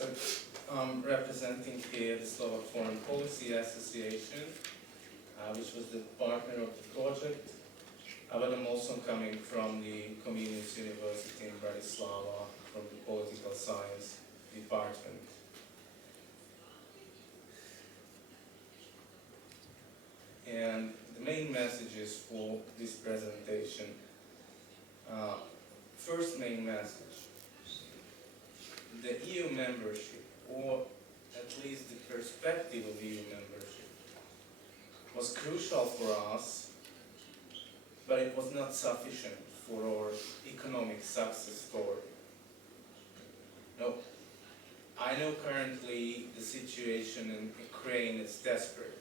So I'm representing here the Slovak Foreign Policy Association, which was the partner of the project. But I'm also coming from the Communist University in Bratislava, from the Political Science Department. And the main messages for this presentation. First main message. The EU membership, or at least the perspective of EU membership, was crucial for us, but it was not sufficient for our economic success story. No, I know currently the situation in Ukraine is desperate,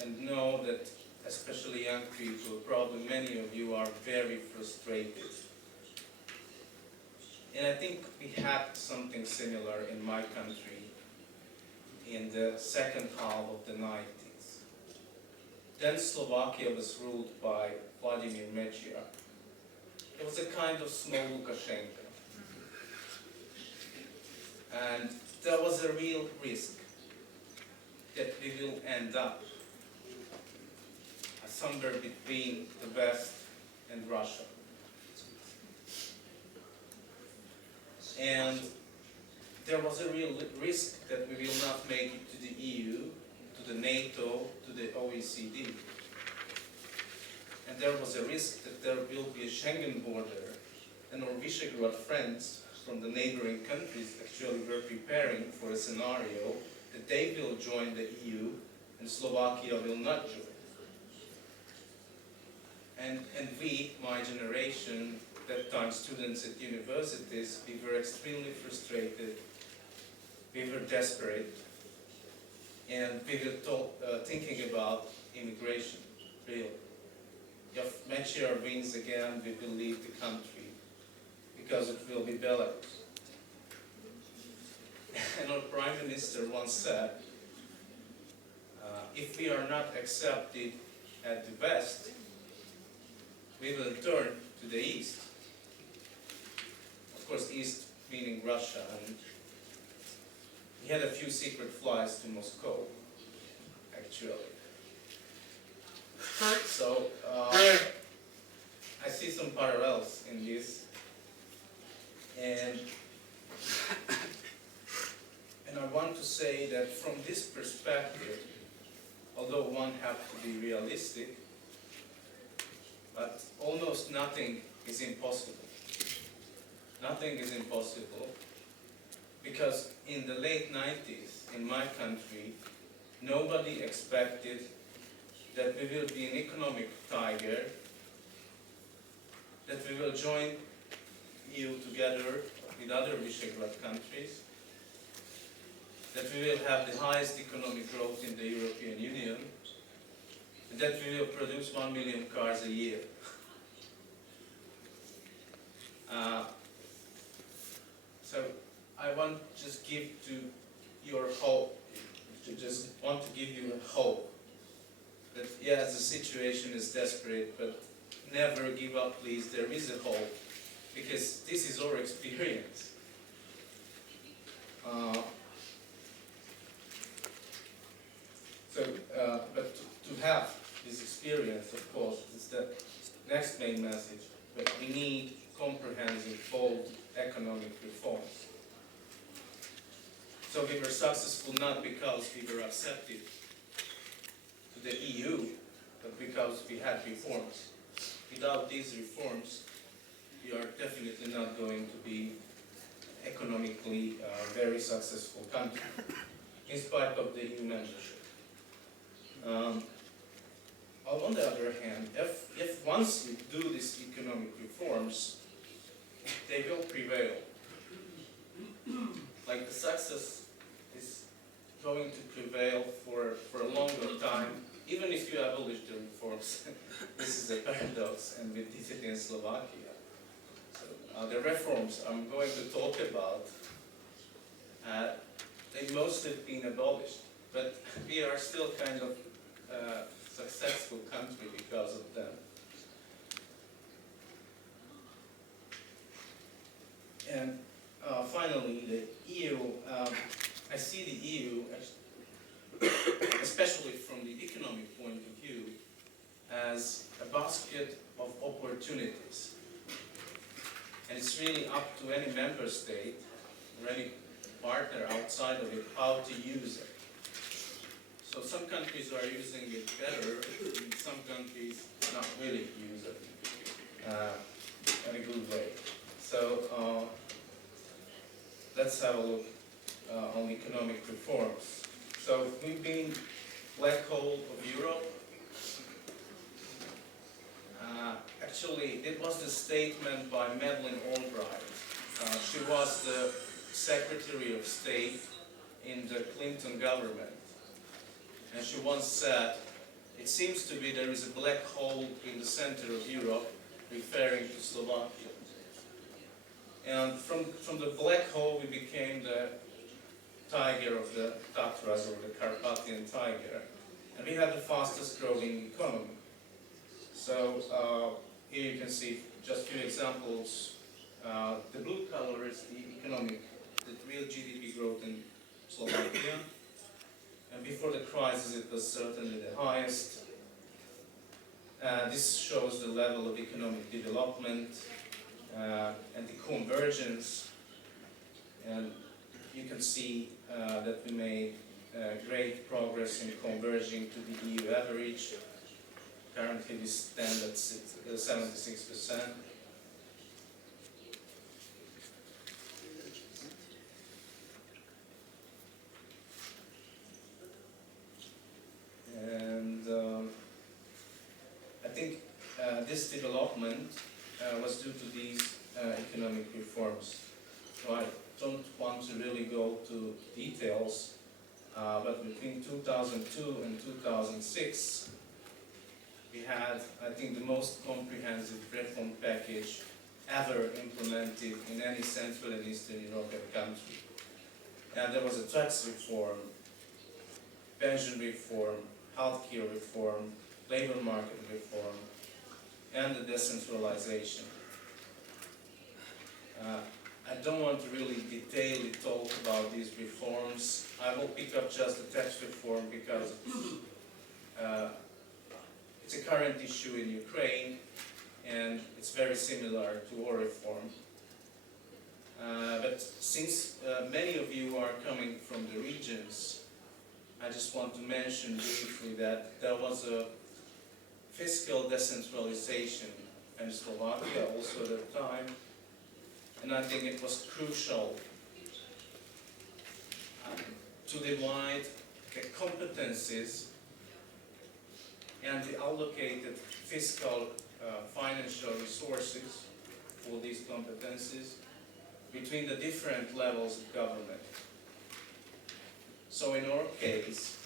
and know that especially young people, probably many of you are very frustrated. And I think we had something similar in my country in the second half of the 90s. Then Slovakia was ruled by Vladimir Mečiar. It was a kind of small Lukashenko. And there was a real risk that we will end up somewhere between the West and Russia. And there was a real risk that we will not make it to the EU, to the NATO, to the OECD. And there was a risk that there will be a Schengen border, and our Visegrad friends from the neighboring countries actually were preparing for a scenario that they will join the EU and Slovakia will not join. And we, my generation, that time students at universities, we were extremely frustrated, we were desperate, and we were thinking about immigration, really. If Mečiar wins again, we will leave the country, because it will be Belarus. And our Prime Minister once said, if we are not accepted at the West, we will turn to the East. Of course, East meaning Russia, and he had a few secret flights to Moscow, actually. So, I see some parallels in this, and I want to say that from this perspective, although one has to be realistic, but almost nothing is impossible. Nothing is impossible, because in the late 90s, in my country, nobody expected that we will be an economic tiger, that we will join EU together with other Visegrad countries, that we will have the highest economic growth in the European Union, and that we will produce 1 million cars a year. So I want to just give to your hope, want to give you a hope that yes, the situation is desperate, but never give up, please. There is a hope, because this is our experience. But to have this experience, of course, is the next main message, but we need comprehensive, bold economic reforms. So we were successful not because we were accepted to the EU, but because we had reforms. Without these reforms, we are definitely not going to be economically very successful country, in spite of the EU membership. On the other hand, if once we do these economic reforms, they will prevail. Like the success is going to prevail for a longer time, even if you abolish the reforms. This is a paradox, and we did it in Slovakia. So, the reforms I'm going to talk about, they mostly have been abolished, but we are still kind of successful country because of them. And finally, the EU it's really up to any member state or any partner outside of it how to use it. So some countries are using it better, and some countries not really use it in a good way. So let's have a look on economic reforms. So we've been black hole of Europe. Actually, it was the statement by Madeleine Albright. She was the Secretary of State in the Clinton government. And she once said, it seems to be there is a black hole in the center of Europe, referring to Slovakia. And from the black hole we became the tiger of the Tatras, or the Carpathian tiger. And we had the fastest growing economy. So here you can see just a few examples. The blue color is the real GDP growth in Slovakia. And before the crisis it was certainly the highest. This shows the level of economic development and the convergence. And you can see that we made great progress in converging to the EU average. Currently we stand at 76%. And I think this development was due to these economic reforms. So I don't want to really go to details, but between 2002 and 2006, we had, I think, the most comprehensive reform package ever implemented in any Central and Eastern European country. And there was a tax reform, pension reform, healthcare reform, labor market reform, and the decentralization. I don't want to really detailedly talk about these reforms. I will pick up just the tax reform because it's a current issue in Ukraine and it's very similar to our reform. But since many of you are coming from the regions, I just want to mention briefly that there was a fiscal decentralization in Slovakia also at the time, and I think it was crucial to divide the competencies and the allocated fiscal financial resources for these competencies between the different levels of government. So in our case,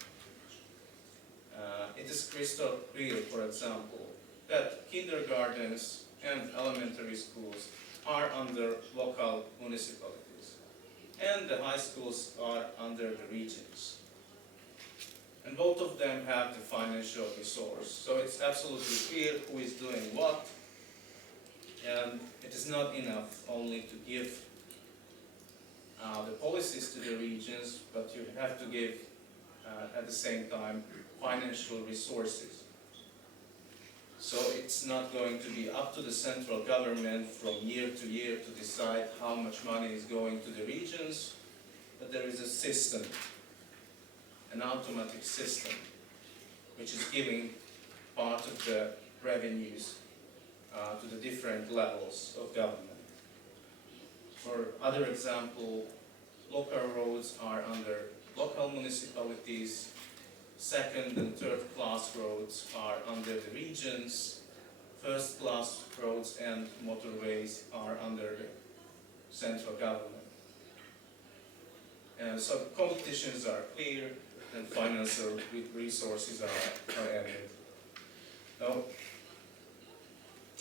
it is crystal clear, for example, that kindergartens and elementary schools are under local municipalities, and the high schools are under the regions. And both of them have the financial resource, so it's absolutely clear who is doing what, and it is not enough only to give the policies to the regions, but you have to give at the same time financial resources. So it's not going to be up to the central government from year to year to decide how much money is going to the regions, but there is a system, an automatic system, which is giving part of the revenues to the different levels of government. For other example, local roads are under local municipalities, second and third class roads are under the regions, first class roads and motorways are under the central government. And so competitions are clear and financial resources are added.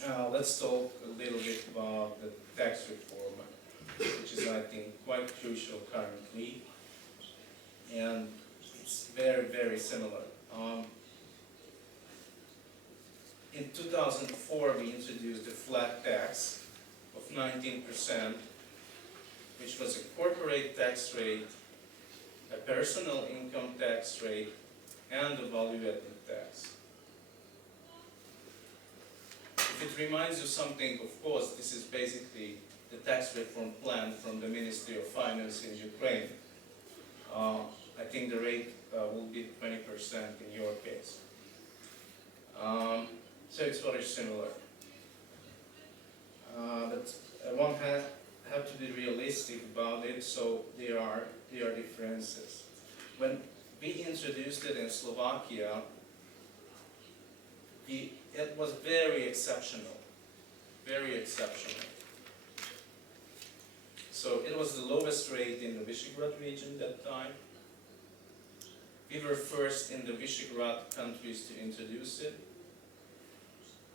Now, let's talk a little bit about the tax reform, which is, I think, quite crucial currently, and it's very, very similar. In 2004, we introduced a flat tax of 19%, which was a corporate tax rate, a personal income tax rate, and a value-added tax. If it reminds you something, of course, this is basically the tax reform plan from the Ministry of Finance in Ukraine, I think the rate will be 20% in your case. So it's very similar. But one have to be realistic about it, so there are differences. When we introduced it in Slovakia, it was very exceptional, very exceptional. So it was the lowest rate in the Visegrad region that time. We were first in the Visegrad countries to introduce it.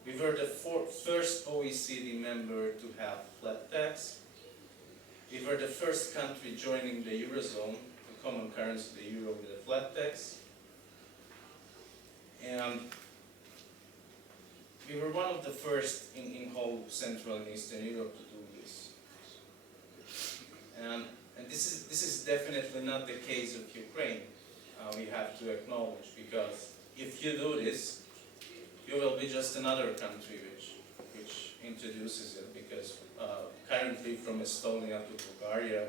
We were the first OECD member to have flat tax. We were the first country joining the Eurozone, the common currency, the euro, with a flat tax. And we were one of the first in whole Central and Eastern Europe to do this. And this is definitely not the case of Ukraine. We have to acknowledge, because if you do this, you will be just another country which introduces it, because currently from Estonia to Bulgaria,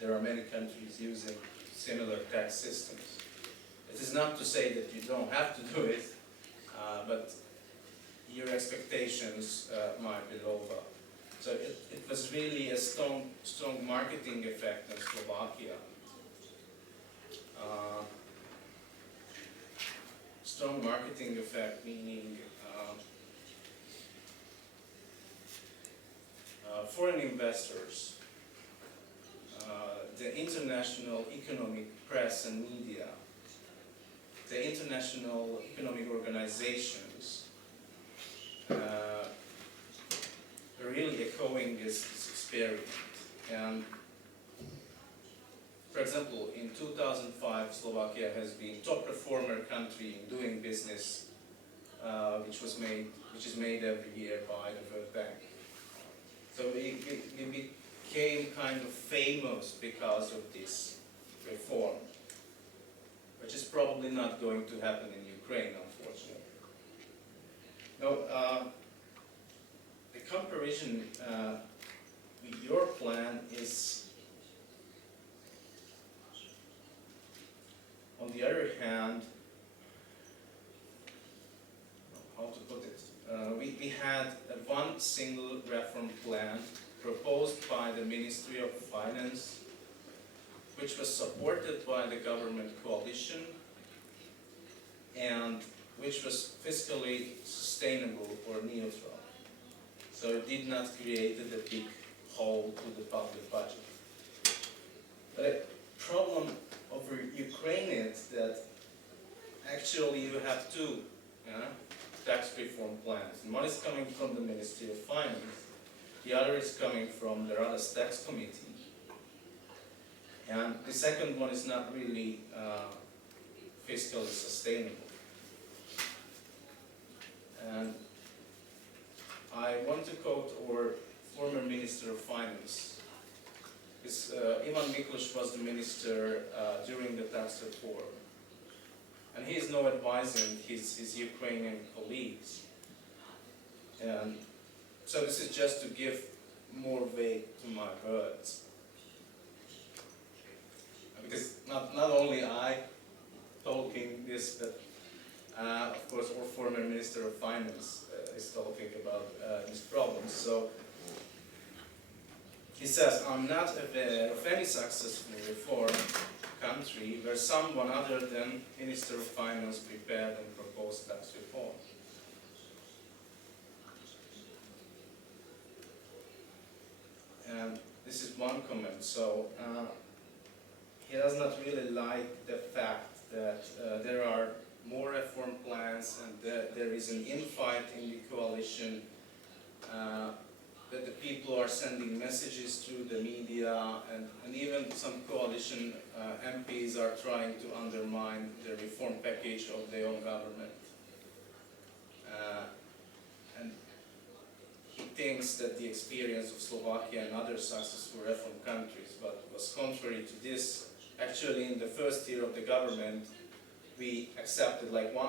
there are many countries using similar tax systems. It is not to say that you don't have to do it, but your expectations might be lower. So it was really a strong marketing effect in Slovakia. Strong marketing effect, meaning foreign investors, the international economic press and media, the international economic organizations are really echoing this experiment. And for example, in 2005, Slovakia has been top performer country in doing business, which is made every year by the World Bank. So we became kind of famous because of this reform, which is probably not going to happen in Ukraine, unfortunately. Now, the comparison with your plan is, on the other hand, how to put it, we had one single reform plan proposed by the Ministry of Finance, which was supported by the government coalition and which was fiscally sustainable or neutral. So it did not create a big hole to the public budget. But a problem over Ukraine is that actually you have two tax reform plans. And one is coming from the Ministry of Finance, the other is coming from the Rada's Tax Committee. And the second one is not really fiscally sustainable. And I want to quote our former Minister of Finance. Ivan Miklos was the minister during the tax reform. And he is now advising his Ukrainian colleagues. And so this is just to give more weight to my words. Because not only I talking this, but of course our former Minister of Finance is talking about these problems. So he says, I'm not aware of any successful reform country where someone other than Minister of Finance prepared and proposed tax reform. And this is one comment. So he does not really like the fact that there are more reform plans and there is an infight in the coalition, that the people are sending messages through the media, and even some coalition MPs are trying to undermine the reform package of their own government. And he thinks that the experience of Slovakia and other successful reform countries was contrary to this. Actually, in the first year of the government, we accepted like 100%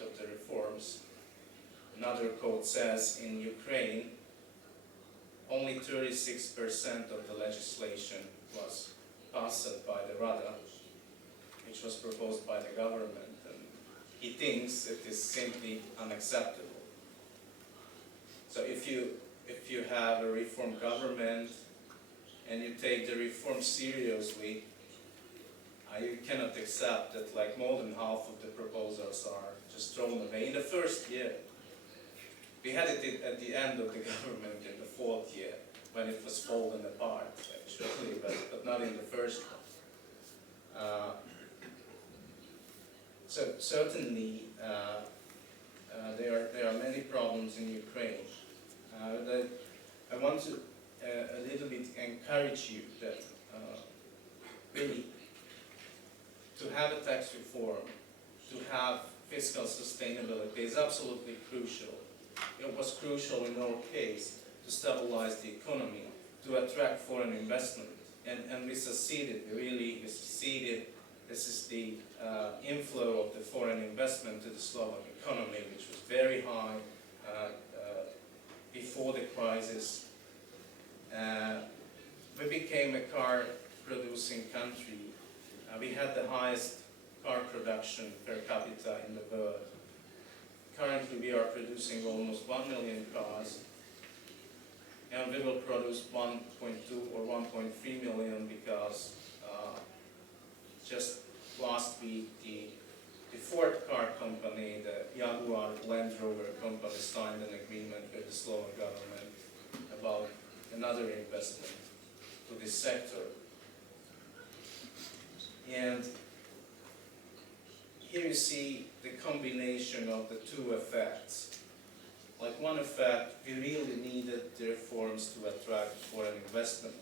of the reforms. Another quote says, in Ukraine, only 36% of the legislation was passed by the Rada, which was proposed by the government, and he thinks it is simply unacceptable. So if you have a reform government and you take the reform seriously, you cannot accept that like more than half of the proposals are just thrown away in the first year. We had it at the end of the government in the fourth year, when it was falling apart, actually, but not in the first one. So certainly, there are many problems in Ukraine. That I want to a little bit encourage you that really to have a tax reform, to have fiscal sustainability is absolutely crucial. It was crucial in our case to stabilize the economy, to attract foreign investment, and we succeeded. We succeeded. This is the inflow of the foreign investment to the Slovak economy, which was very high before the crisis. We became a car-producing country. We had the highest car production per capita in the world. Currently, we are producing almost 1 million cars, and we will produce 1.2 or 1.3 million because just last week the Ford car company, the Jaguar Land Rover company, signed an agreement with the Slovak government about another investment to this sector. And here you see the combination of the two effects. Like one effect, we really needed the reforms to attract foreign investment.